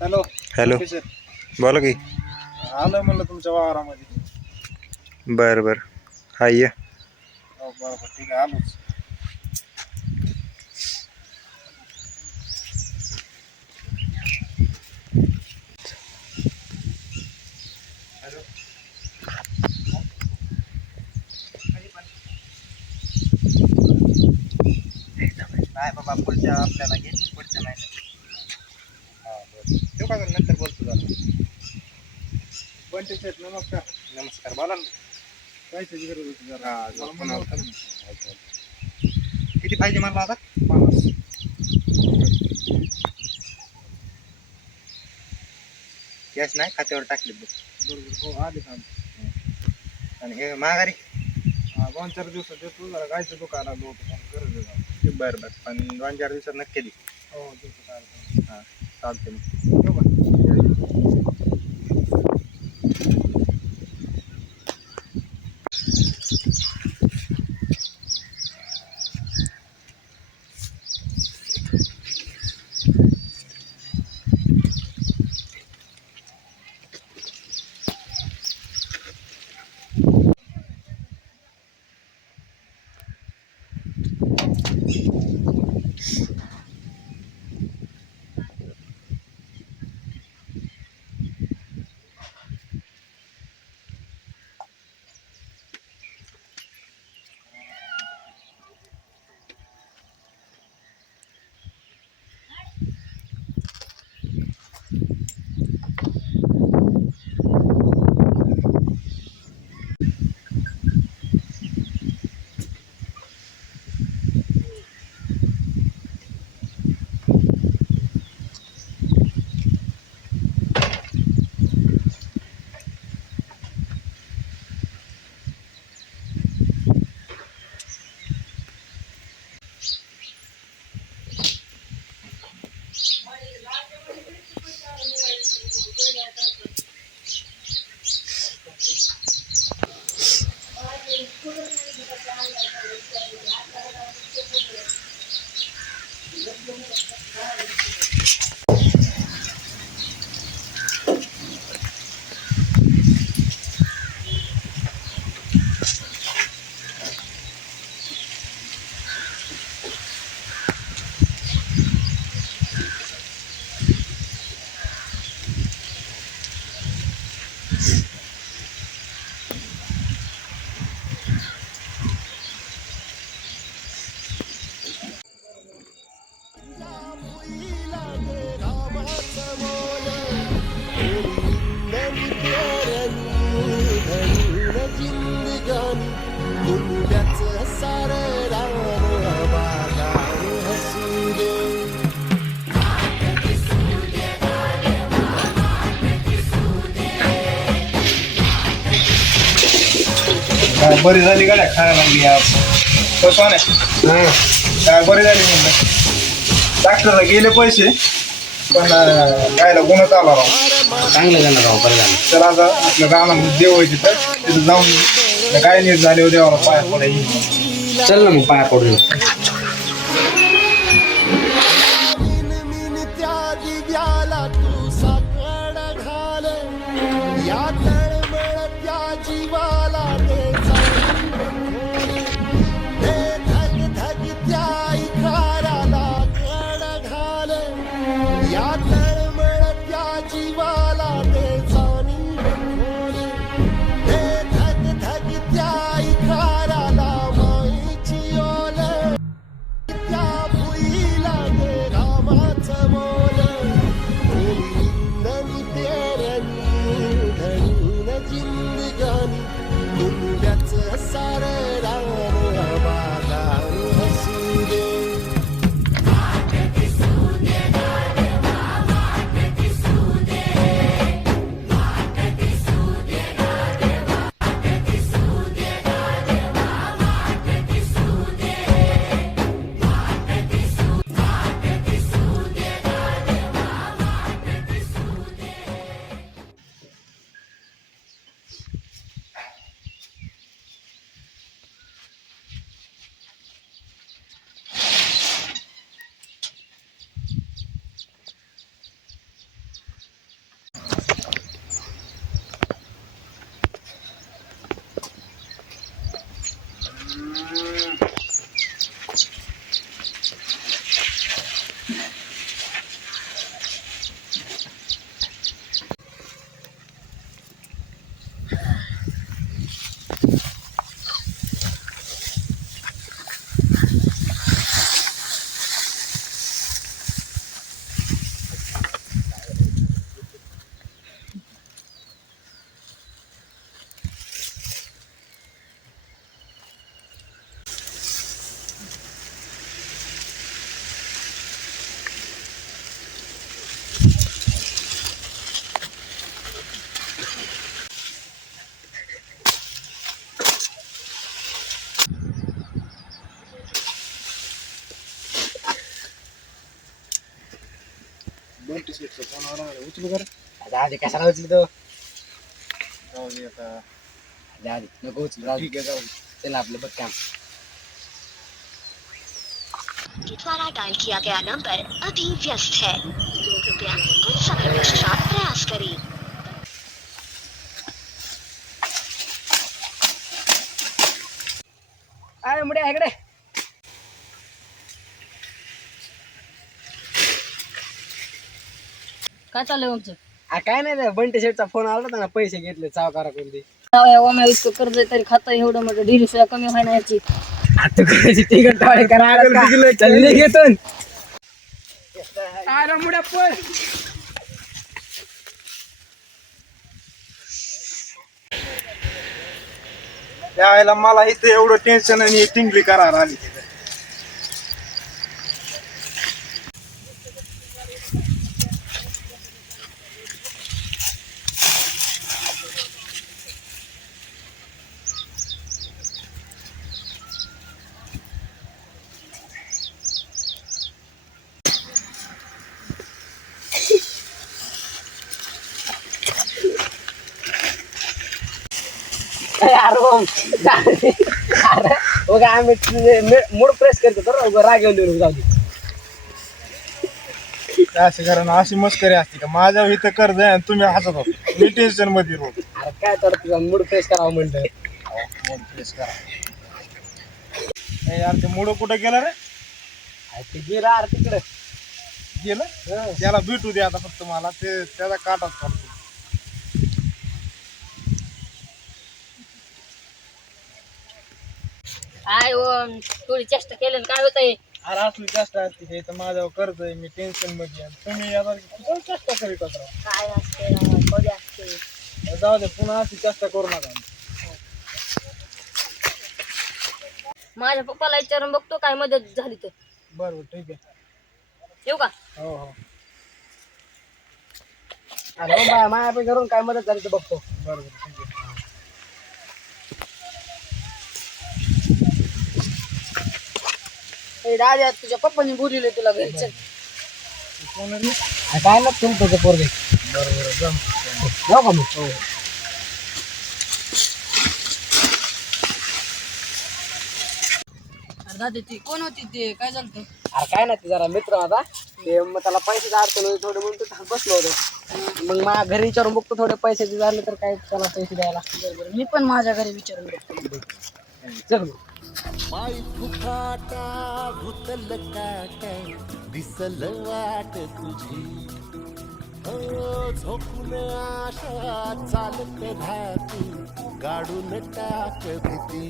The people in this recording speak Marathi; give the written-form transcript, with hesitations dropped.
हॅलो हॅलो, सर, बोला की. आलोय म्हणलं तुमच्या वावरामध्ये. बरं बरं, हाय ये. हो बरोबर, ठीक आहे, आलोच. नाही बाबा, पुढच्या आपल्याला घे, पुढच्या महिन्यात. हा बरं, ठेवू का? नंतर बोलतो जरा. बंटी शेठ, नमस्कार. नमस्कार, बोला ना. पैशाची गरज होती जरा. किती पाहिजे मला आता? 50. कॅश नाही, खात्यावर टाकले. बरोबर, हो, आले का? आणि हे माघारी 2-4 दिवसात देतो. जरा गायचं दुकान आलो होतं, गरज आहे. बरं बरं, पण 2-4 दिवसात नक्की दे. हो देतो. हां चालते मग. बरी झाली गाड्या खायला लागली आज. कसं नाही काय बरी झाली म्हणलं. डॉक्टरला गेले पैसे, पण गायला गुणच आला राव. चांगलं झालं राव, बरं झालं. तर आता आपल्या गावामध्ये देव आहे तिथं, तिथं जाऊन काय नीट झाले हो देवाला पाया पडायची. चल ना मग पाया पडून. बंटी शेटचा फोन आला उचलू कर. आधी कशाला उचली तो जाऊ दे आता. आधी नको उचलू राहू दे. ठीक आहे जाऊ दे. चला आपलं बघ काम. द्वारा डायल किया गया नंबर अभी व्यस्त है, कृपया कुछ समय पश्चात प्रयास करें. अरे मुडे इकडे. काय चाललंय आमचं? काय नाही ते बंटी शेटचा फोन आला होता ना, पैसे घेतले सावकाराकडून ते. ओम्या इतकं कर्ज आहे तरी खाता एवढं मोठं डिरी सुद्धा कमी व्हायला याची. आता करायची तिकट टाळे करा चालले घेतून. अरे मुड्या पण त्यावेळेला मला इथे एवढं टेन्शन आणि टिंगली करार आली तिथे. अरे आम्ही मूड प्रेस करतो तर राग येऊन देऊन जाऊ दे. अशी कारण अशी मस्करी असते का माझ्या इथं कर्ज आहे आणि तुम्ही हसत होता. मी टेन्शन मध्ये रोज. अरे काय तर तुझा मूड फ्रेश करावं म्हणलं. मूड फ्रेश करा. यार ते मुड कुठं गेलं रे? ते गेला अरे तिकडं गेलं. त्याला भेटू दे आता फक्त मला ते त्याचा काटाच काढतो. काय ओम थोडी चेष्टा केलं काय होतंय? अरे असली चेष्टा असते हे तर माझ्यावर कर्ज आहे मी टेन्शन मध्ये आहे. तुम्ही आता कुठं चेष्टा करीत राहा. काय असते कधी असते? जाऊ दे पुन्हा अशी चेष्टा करू नका. माझ्या पप्पाला विचारून बघतो काय मदत झाली तर. बरोबर ठीक आहे. येऊ का? हो हो अरे माया पण घरून काय मदत झाली तर बघतो. बरोबर ठीक आहे. राजा तुझ्या पप्पानी बोलिले तुला घरी चल. कोण रे? काय ना तुमचं पोरगे. बरोबर जम. जाऊ का मग. दादा ती कोण होती ते काय झालं? अरे काय नाही ते जरा मित्र होता ते मग त्याला पैशाची अडचण होती थोडे म्हणून तिथं बसलो होतो. मग माझ्या घरी विचारून बघतो थोडे पैशाचे झाले तर काय त्याला पैसे द्यायला. बरोबर मी पण माझ्या घरी विचारून बघतो. चल मग. पाय फुफाटा भूतल काट दिसल वाट तुझी झोपून आशा चालत धातू गाडून टाक भीती